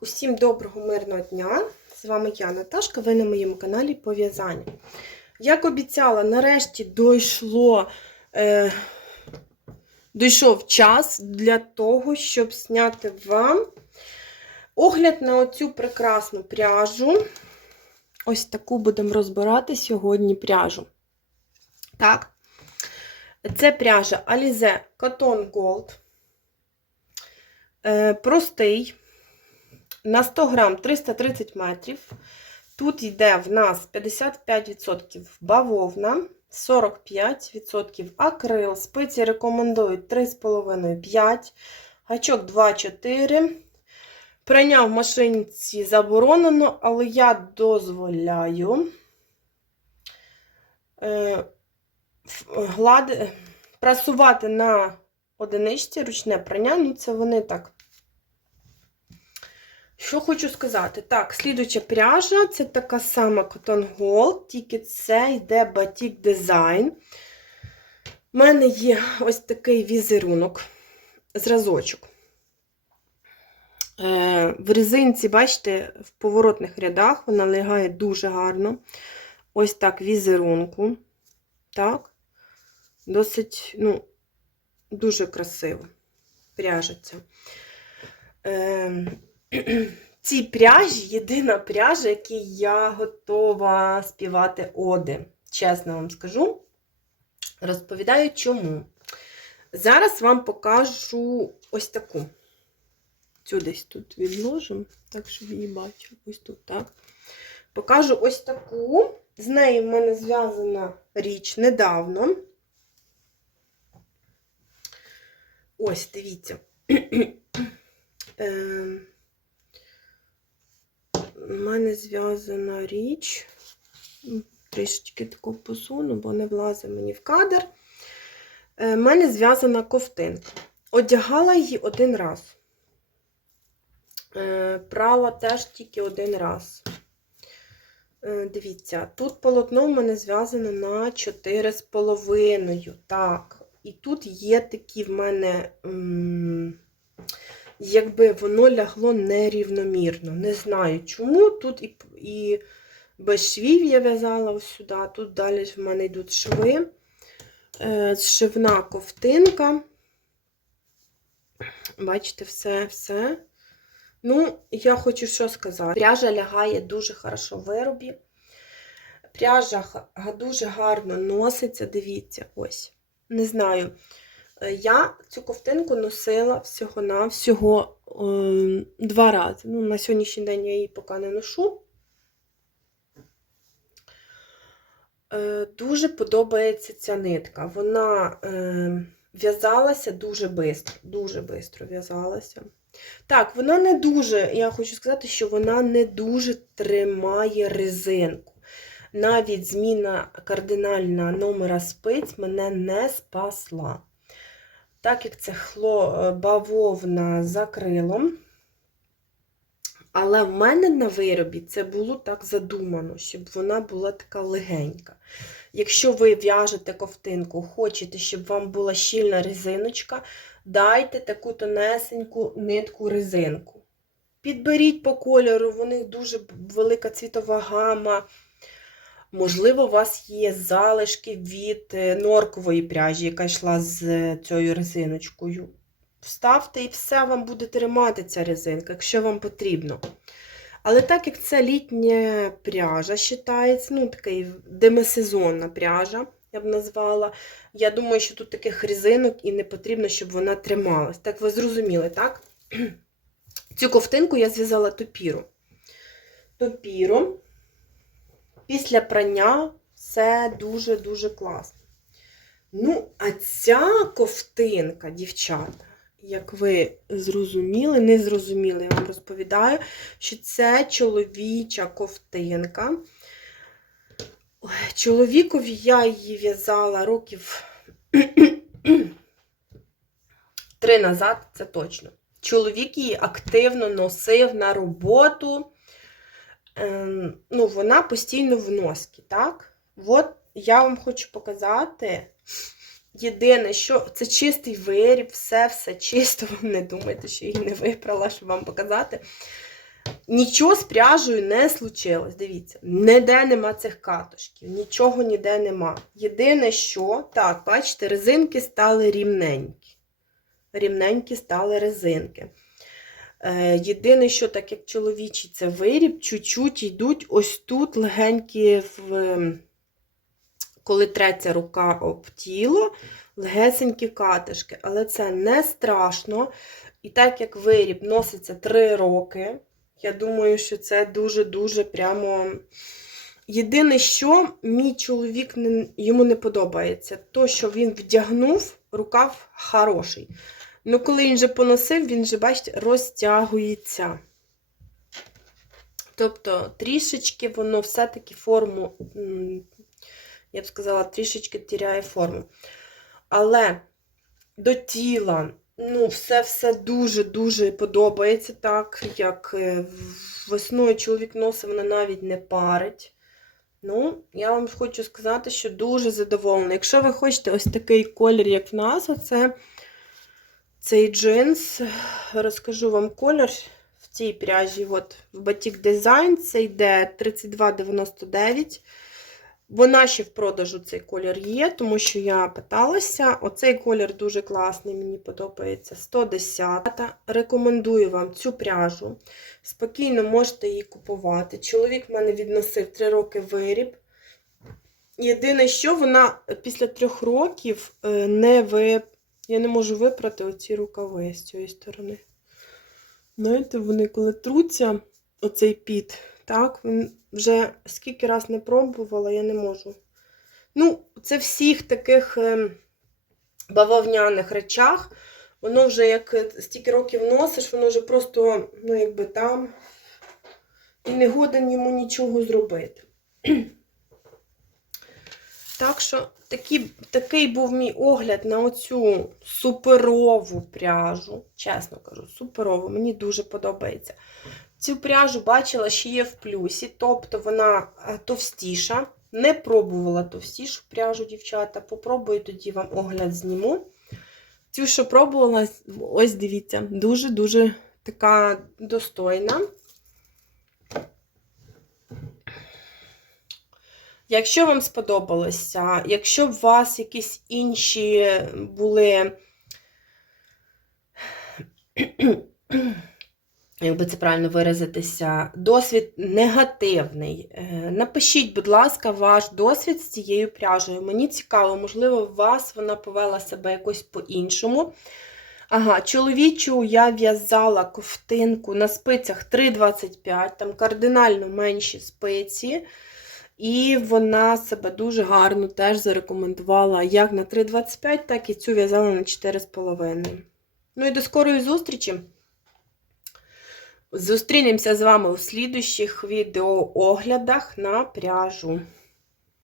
Усім доброго мирного дня. З вами я, Наташка, ви на моєму каналі Пов'язання. Як обіцяла, нарешті дійшло, е, дійшов час для того, щоб зняти вам огляд на оцю прекрасну пряжу. Ось таку будемо розбирати сьогодні пряжу. Так, це пряжа Alize Cotton Gold. Е, простий. На 100 грам 330 метрів. Тут йде в нас 55% бавовна, 45% акрил. Спиці рекомендують 3,5-5, гачок 2-4. Прання в машинці заборонено, але я дозволяю е, прасувати на одиничці ручне прання, ну це вони так. Що хочу сказати? Так, слідуча пряжа це така сама Cotton Gold, тільки це йде батік дизайн. У мене є ось такий візерунок, зразочок. Е, в резинці, бачите, в поворотних рядах вона лягає дуже гарно. Ось так візерунку. Так, досить, ну, дуже красиво пряжеться. Ці пряжі єдина пряжа, якій я готова співати оди. Чесно вам скажу. Розповідаю чому. Зараз вам покажу ось таку. Цю десь тут відложимо, так, щоб її бачив. Ось тут, так. Покажу ось таку. З нею в мене зв'язана річ недавно. Ось, дивіться. У мене зв'язана річ. Трішечки таку посуну, бо не влазить мені в кадр. У мене зв'язана ковтинка. Одягала її один раз. Е, Прала теж тільки один раз. Е, Дивіться, тут полотно в мене зв'язане на 4,5. Так. І тут є такі в мене, якби воно лягло нерівномірно. Не знаю чому. Тут і і без швів я в'язала ось сюди, тут далі в мене йдуть шви, е, шивна ковтинка. Бачите, все, все. Ну, я хочу що сказати. Пряжа лягає дуже хорошо в виробі. Пряжа дуже гарно носиться, дивіться, ось. Не знаю. Я цю ковтинку носила всього-навсього е, два рази. Ну, На сьогоднішній день я її поки не ношу. Е, дуже подобається ця нитка. Вона е, в'язалася дуже швидко, дуже швидко в'язалася. Так, вона не дуже, я хочу сказати, що вона не дуже тримає резинку. Навіть зміна кардинальна номера спиць мене не спасла. Так як це хло бавовна за крилом. Але в мене на виробі це було так задумано, щоб вона була така легенька. Якщо ви в'яжете ковтинку, хочете, щоб вам була щільна резиночка, дайте таку тонесеньку нитку резинку. Підберіть по кольору, в них дуже велика цвітова гама. Можливо, у вас є залишки від норкової пряжі, яка йшла з цією резиночкою. Вставте і все вам буде тримати ця резинка, якщо вам потрібно. Але так як це літня пряжа, вважається, ну, така демисезонна пряжа, я б назвала. Я думаю, що тут таких резинок і не потрібно, щоб вона трималась. Так, ви зрозуміли, так? Цю ковтинку я зв'язала топіру. Топіру. Після прання все дуже-дуже класно. Ну, а ця ковтинка, дівчата, як ви зрозуміли, не зрозуміли, я вам розповідаю, що це чоловіча ковтинка. Чоловікові я її в'язала років три назад, це точно. Чоловік її активно носив на роботу. Ем, ну, Вона постійно в носкі, так? От я вам хочу показати. Єдине, що це чистий виріб, все-все чисто, ви не думайте, що її не випрала, щоб вам показати. Нічого з пряжею не случилось. Дивіться, ніде нема цих катушків, нічого ніде нема. Єдине, що, так, бачите, резинки стали рівненькі. Рівненькі стали резинки. Е, єдине, що так як чоловічий це виріб, чуть-чуть йдуть ось тут легенькі, в, коли треться рука об тіло, легесенькі катишки. Але це не страшно. І так як виріб носиться 3 роки, я думаю, що це дуже-дуже прямо. Єдине, що мій чоловік йому не подобається, то, що він вдягнув, рукав хороший. Ну, коли він вже поносив, він вже, бачите, розтягується. Тобто, трішечки воно все-таки форму, я б сказала, трішечки тіряє форму. Але до тіла, ну, все-все дуже-дуже подобається так, як е, весною чоловік носив, вона навіть не парить. Ну, я вам хочу сказати, що дуже задоволена. Якщо ви хочете ось такий колір, як в нас, оце цей джинс, розкажу вам колір в цій пряжі. От, в Batik Design це йде 32,99. Вона ще в продажу цей колір є, тому що я питалася. Оцей колір дуже класний, мені подобається. 110. Rекомендую вам цю пряжу. Спокійно можете її купувати. Чоловік в мене відносив 3 роки виріб. Єдине, що вона після трьох років е, не ви. Я не можу випрати оці рукави з цієї сторони. Знаєте, вони коли труться, оцей піт, так, він вже скільки раз не пробувала, я не можу. Ну, це всіх таких е, бавовняних речах. Воно вже як е, стільки років носиш, воно вже просто, ну, якби там. І не годен йому нічого зробити. Так що такий, такий був мій огляд на оцю суперову пряжу. Чесно кажу, суперову, мені дуже подобається. Цю пряжу бачила, що є в плюсі, тобто вона е, товстіша. Не пробувала товстішу пряжу, дівчата. Попробую тоді вам огляд зніму. Цю, що пробувала, ось дивіться, дуже-дуже така достойна. Якщо вам сподобалося, якщо у вас якісь інші були, як би це правильно виразитися, досвід негативний, е, напишіть, будь ласка, ваш досвід з цією пряжею. Мені цікаво, можливо, у вас вона повела себе якось по-іншому. Ага, чоловічу я в'язала ковтинку на спицях 3,25, там кардинально менші спиці. І вона себе дуже гарно теж зарекомендувала як на 3,25, так і цю в'язала на 4,5. Ну і до скорої зустрічі! Зустрінемося з вами у слідущих відеооглядах на пряжу.